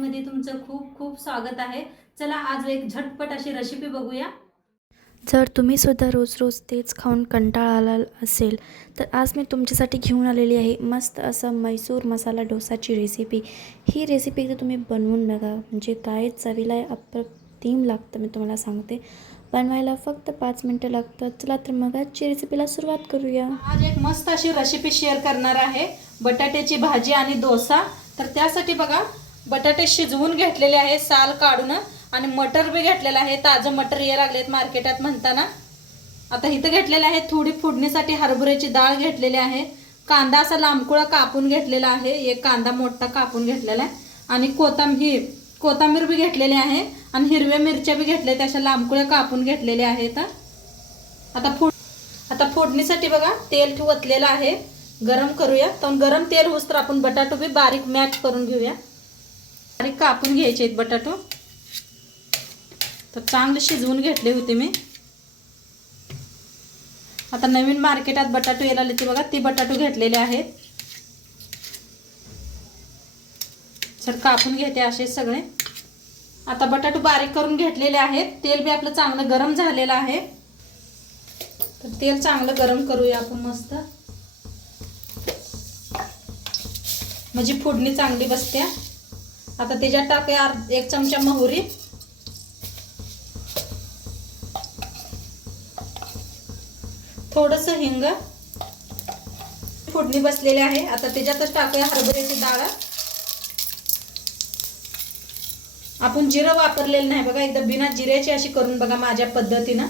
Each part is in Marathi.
मध्ये तुमचं खूप खूप स्वागत आहे। चला आज एक झटपट अशी रेसिपी बघूया। जर तुम्ही सुद्धा रोज रोज तेच खाऊन कंटाळा आला असेल तर आज मी तुमच्यासाठी घेऊन आलेली आहे मस्त असं मैसूर मसाला डोसाची रेसिपी। ही रेसिपी एकदा तुम्ही बनवून बघा, म्हणजे काय चवीला अप्रतिम लागतं। मी तुम्हाला सांगते, बनवायला फक्त 5 मिनिटं लागतात। चला तर मग आजची रेसिपीला सुरुवात करूया। आज एक मस्त अशी रेसिपी शेअर करणार आहे, बटाट्याची भाजी आणि डोसा। तर त्यासाठी बघा, बटाटे शिजवून घेतलेले आहे साल काढून, आणि मटर बी घेतलेलं आहे। ताजं मटर ये लागलेत मार्केटात म्हणताना। आता इथं घेतलेले आहे थोडी फोडणीसाठी हरभऱ्याची डाळ घेतलेली आहे। कांदा असा लांबकुळा कापून घेतलेला आहे, एक कांदा मोठा कापून घेतलेला आहे, आणि कोथिंबीर बी घेतलेली आहे, आणि हिरव्या मिरच्या बी घेतल्या त्या अशा लांबकुळ्या कापून घेतलेल्या आहेत। आता फोडणीसाठी बघा तेल ओतलेलं आहे, गरम करूया। तर गरम तेल होस तर आपण बटाटो बी बारीक मॅच करून घेऊया। बारीक कापून घ्यायचे आहेत बटाटो। तर चांगले शिजवून घेतले होते मी। आता नवीन मार्केटात बटाटो यायला आले ते बघा, ते बटाटो घेतलेले आहेत। सर कापून घेते असे सगळे। आता बटाटो बारीक करून घेतलेले आहेत। तेल बी आपलं चांगलं गरम झालेलं आहे। तर तेल चांगलं गरम करूया आपण मस्त, म्हणजे फोडणी चांगली बसते। आता त्याच्यात टाकूया 1 चमचा मोहरी, थोडंसं हिंग। फोडणी बसलेली आहे। आता त्याच्यातच टाकूया हरभऱ्याची डाळ। आपण जिरं वापरलेलं नाही बघा, एकदा बिना जिऱ्याची अशी करून बघा माझ्या पद्धतीनं।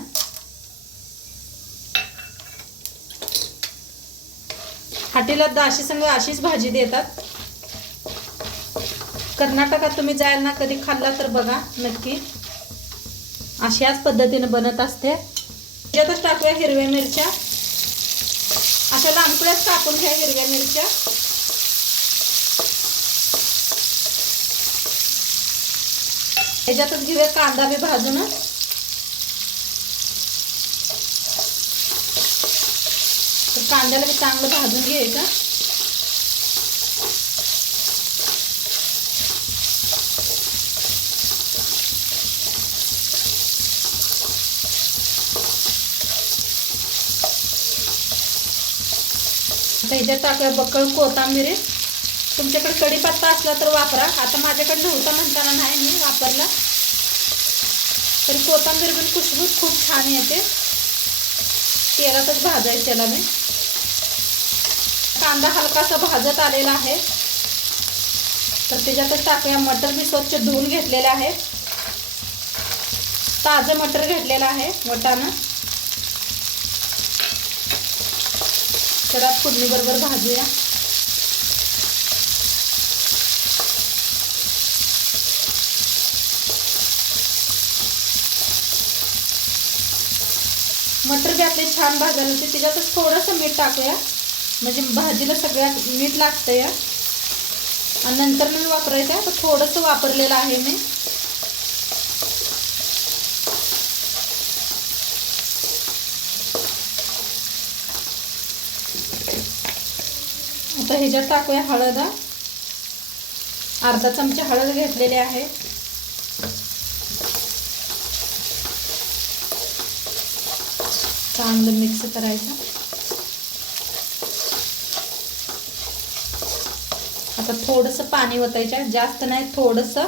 हाटेला दाशी संग अशीच भाजी देतात। कर्नाटकात तुम्ही जायला ना कधी खाल्ला तर बघा नक्की, अशाच पद्धतीने बनत असते। त्याच्यातच टाकूया हिरव्या मिरच्या, अशा लांबकुळ्याच कापून घ्या हिरव्या मिरच्या। त्याच्यातच घेऊया कांदा बी भाजून। तर कांद्याला बी चांगलं भाजून घ्यायचं। ह्याच्यात टाकूया बक्कळ कोथिंबीर। तुमच्याकडे कढीपत्ता असला तर वापरा, आता माझ्याकडे नव्हता म्हणताना नाही मी वापरला। तरी कोथिंबीर पण खुशबू खूप छान येते। तेलातच भाजायचं त्याला मी। कांदा हलकासा भाजत आलेला आहे, तर त्याच्यातच टाकूया मटर बी स्वच्छ धुवून घेतलेले आहे। ताजं मटर घेतलेलं आहे वटाणा। तर फोडणी बरोबर भाजूया। मटर बी आपले छान भाजायला होते, त्याच्यातच थोडंसं मीठ टाकूया, म्हणजे भाजीला सगळ्यात मीठ लागतंय। आणि नंतर मी वापरायचं आहे, तर थोडंसं वापरलेलं आहे मी। आता ह्याच्यात टाकूया हळद, अर्धा चमचा हळद घेतलेली आहे। चांगलं मिक्स करायचं। आता थोडंसं पाणी ओतायचं, जास्त नाही, थोडंसं।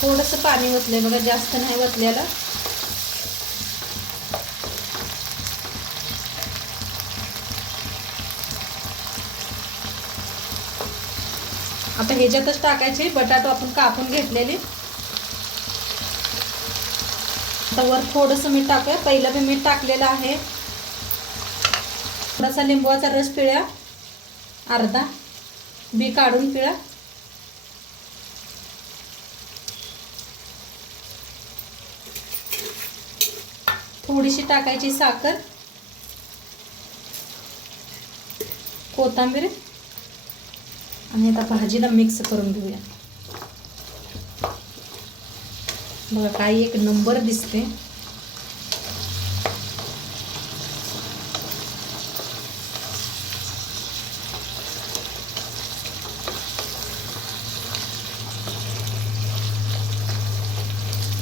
थोडंसं पाणी ओतलंय बघा, जास्त नाही ओतलेलं। आता ह्याच्यातच टाकायचे बटाटो आपण कापून घेतलेले। आता वर थोडंसं मीठ टाकूया, पहिलं बी मीठ टाकलेलं आहे। थोडासा लिंबूचा रस पिळा, अर्धा बी काढून पिळा। थोडीशी टाकायची साखर, कोथिंबीर, आणि आता भाजीला मिक्स करून घेऊया। बघा काय एक नंबर दिसते।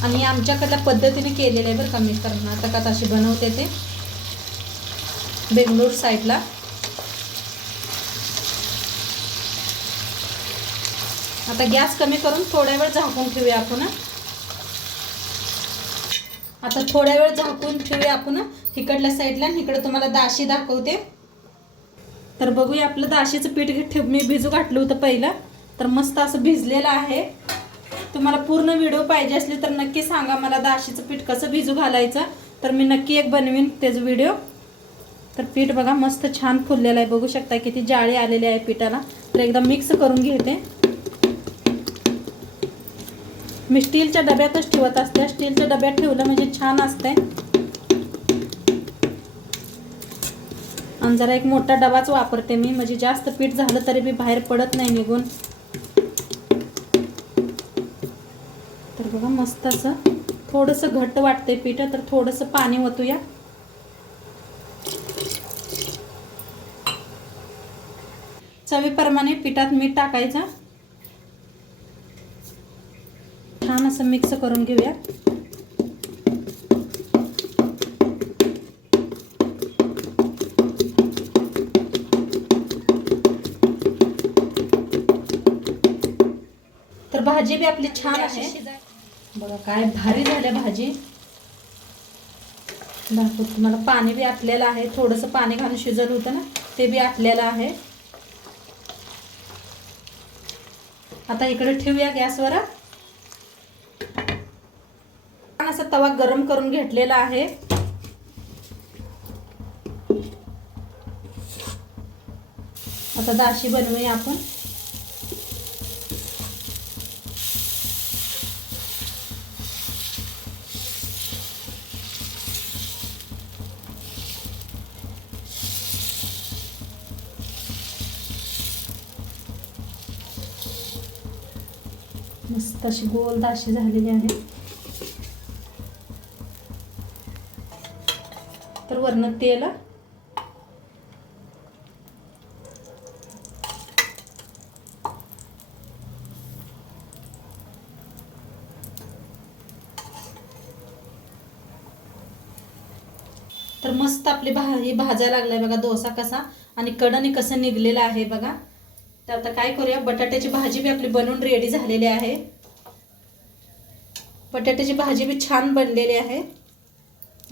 आणि आमच्याकडल्या पद्धतीने केलेलं आहे बरं का, मी कर्नाटकात अशी बनवते ते, बेंगळूर साईडला. आता गॅस कमी करून थोड्या वेळ झाकून ठेवूया आपण. आता थोड्या वेळ झाकून ठेवूया आपण इकडल्या साईडला. आणि इकडे तुम्हाला दाशी दाखवते. तर बघूया, आपलं दाशीचं पीठ मी भिजू घातलं होतं पहिलं, तर मस्त असं भिजलेलं आहे. तुम्हाला पूर्ण व्हिडिओ पाहिजे असली तर नक्की सांगा मला दाशीचं पीठ कसं भिजू घालायचं, तर मी नक्की एक बनवीन त्याचं व्हिडिओ. तर पीठ बघा मस्त छान फुललेलं आहे, बघू शकता किती जाळी आलेली आहे पिठाला. तर एकदा मिक्स करून घेते. मी स्टीलच्या डब्यातच ठेवत असते, स्टीलच्या डब्यात ठेवलं म्हणजे छान असते. आणि जरा एक मोठा डबाच वापरते मी, म्हणजे जास्त पीठ झालं तरी बी बाहेर पडत नाही निघून. तर बघा मस्त असं थोडंसं घट्ट वाटतंय पीठ, तर थोडंसं पाणी ओतूया. चवीप्रमाणे पिठात मीठ टाकायचं. छान असं मिक्स करून घेऊया. तर भाजी बी आपली छान आहे बघा, काय भारी झाल्या भाजी. दाखवतो तुम्हाला. पाणी बी आटलेलं आहे, थोडंसं पाणी घालून शिजवलं होतं ना, ते बी आटलेलं आहे. आता इकडे ठेवूया गॅसवर. असा तवा गरम करून घेतलेला आहे. आता दाशी बनवूया आपण. मस्त अशी गोल दाशी झालेली आहे. तर वरनं तेल. तर मस्त आपली भाजी भाजायला लागलाय बघा डोसा कसा, आणि कडणी कसं निघलेलं आहे बघा. तर आता काय करूया, बटाट्याची भाजी बी आपली बनवून रेडी झालेली आहे. बटाट्याची भाजी बी छान बनलेली आहे.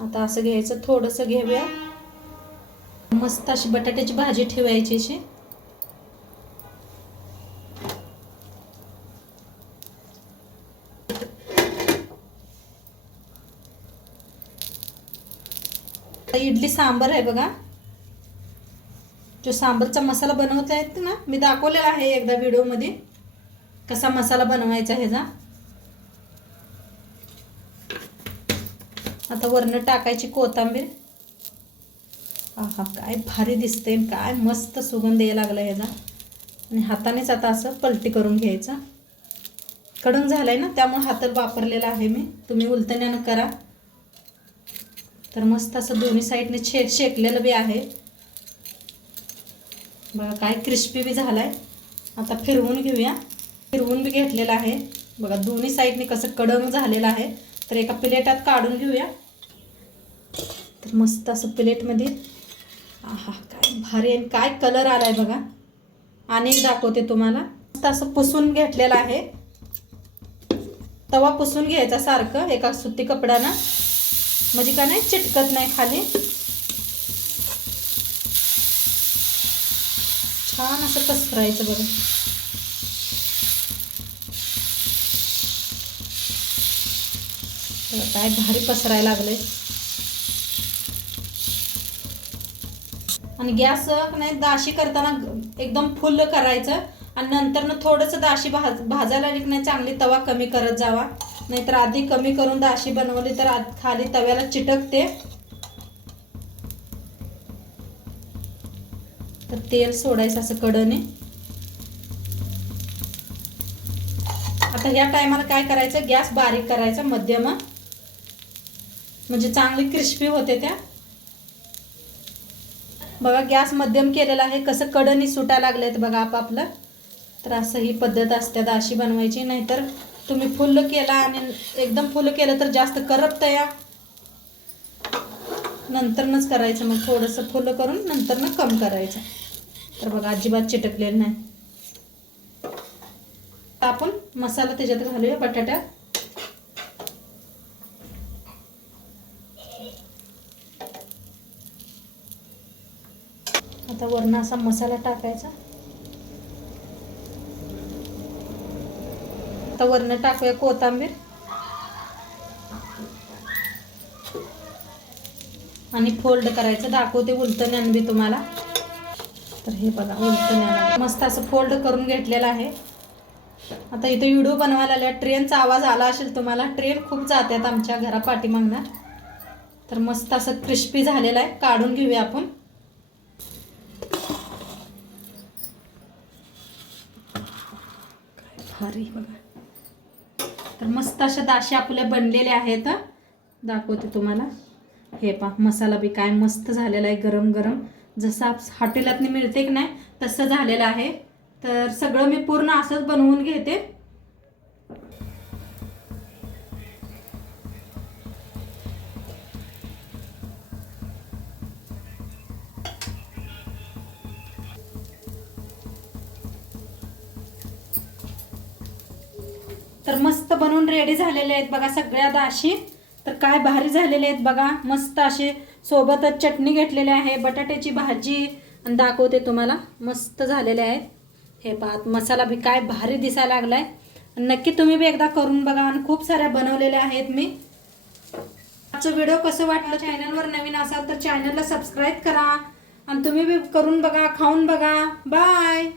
आता असं घ्यायचं, थोडंसं घेऊया. मस्त अशी बटाट्याची भाजी ठेवायची अशी. इडली सांबर आहे बघा. जो सांबरचा मसाला बनवता येते ना, मी दाखवलेला आहे एकदा व्हिडिओ मध्ये कसा मसाला बनवायचा ह्याचा. आता वरनं टाकायची कोथिंबीर. आहा, काय भारी दिसते, काय मस्त सुगंध यायला लागला ह्याचा. आणि हातानेच आता असं पलटी करून घ्यायचा. कडक झालाय ना, त्यामुळे हातात वापरलेला आहे मी. तुम्ही उलटण्यानं करा. तर मस्त असं दोन्ही साईडने शेकलेलं बी आहे बघा, काय क्रिस्पी बी झालाय. आता फिरवून घेऊया. फिरवून बी घेतलेलं आहे बघा, दोन्ही साईडने कसं कडक झालेलं आहे. तर एका प्लेटात काढून घेऊया. तर मस्त असं प्लेटमध्ये. आहा, काय भारी आहे, काय कलर आलाय बघा. आणि एक दाखवते तुम्हाला. मस्त असं पुसून घेतलेलं आहे. तवा पुसून घ्यायचा सारखं एका सुती कपड्यानं, म्हणजे का नाही चिटकत नाही खाली. छान असं पसरायचं बघा. काय भारी पसरायला लागले. आणि गॅस नाही दाशी करताना एकदम फुल करायचं, आणि नंतर ना थोडंसं दाशी भाजायला लागली नाही चांगली तवा कमी करत जावा. नाहीतर आधी कमी करून दाशी बनवली तर खाली तव्याला चिटकते. तर तेल सोडायचं असं कडने. आता ह्या टायमाला काय करायचं, गॅस बारीक करायचा मध्यम, म्हणजे चांगली क्रिस्पी होते त्या. बघा गॅस मध्यम केलेला आहे, कसं कडनी सुटायला लागलेत बघा आपापलं. तर असं ही पद्धत असते दाशी बनवायची. नाहीतर तुम्ही फुल केला आणि एकदम फुल केलं तर जास्त करपतं या, नंतरनंच करायचं. मग थोडंसं फुलं करून नंतरनं कम करायचं. तर बघा अजिबात चिटकलेलं नाही. आपण मसाला त्याच्यात घालूया बटाट्यात. आता वरनं असा मसाला टाकायचा. आता वरनं टाकूया कोथिंबीर आणि फोल्ड करायचं. दाखवते उलटण्यानं बी तुम्हाला. तर हे बघा उलटण्यानं मस्त असं फोल्ड करून घेतलेलं आहे. आता इथं व्हिडिओ बनवायला आल्या, ट्रेनचा आवाज आला असेल तुम्हाला. ट्रेन खूप जातात आमच्या घरा पाठीमागनं. तर मस्त असं क्रिस्पी झालेलं आहे. काढून घेऊया आपण. भारी बघा. तर मस्त अशा दाशी आपल्या बनलेल्या आहेत. दाखवते तुम्हाला. हे पहा मसाला बी काय मस्त झालेला आहे, गरम गरम. जसं हॉटेलातनी मिळते की नाही तसं झालेलं आहे. तर सगळं मी पूर्ण असंच बनवून घेते. तर मस्त बनवून रेडी झालेले आहेत बघा सगळ्या दाशी. तर काय भारी झालेले आहेत बघा. मस्त असे सोबतच चटणी घेतलेली आहे, बटाट्याची भाजी, आणि दाखवते तुम्हाला. मस्त झालेले आहेत. हे पहा मसाला बी काय भारी दिसायला लागलाय. नक्की तुम्ही बी एकदा करून बघा. आणि खूप साऱ्या बनवलेल्या आहेत मी. आजचं व्हिडिओ कसं वाटलं, चॅनलवर नवीन असाल तर चॅनलला सबस्क्राईब करा आणि तुम्ही बी करून बघा, खाऊन बघा. बाय.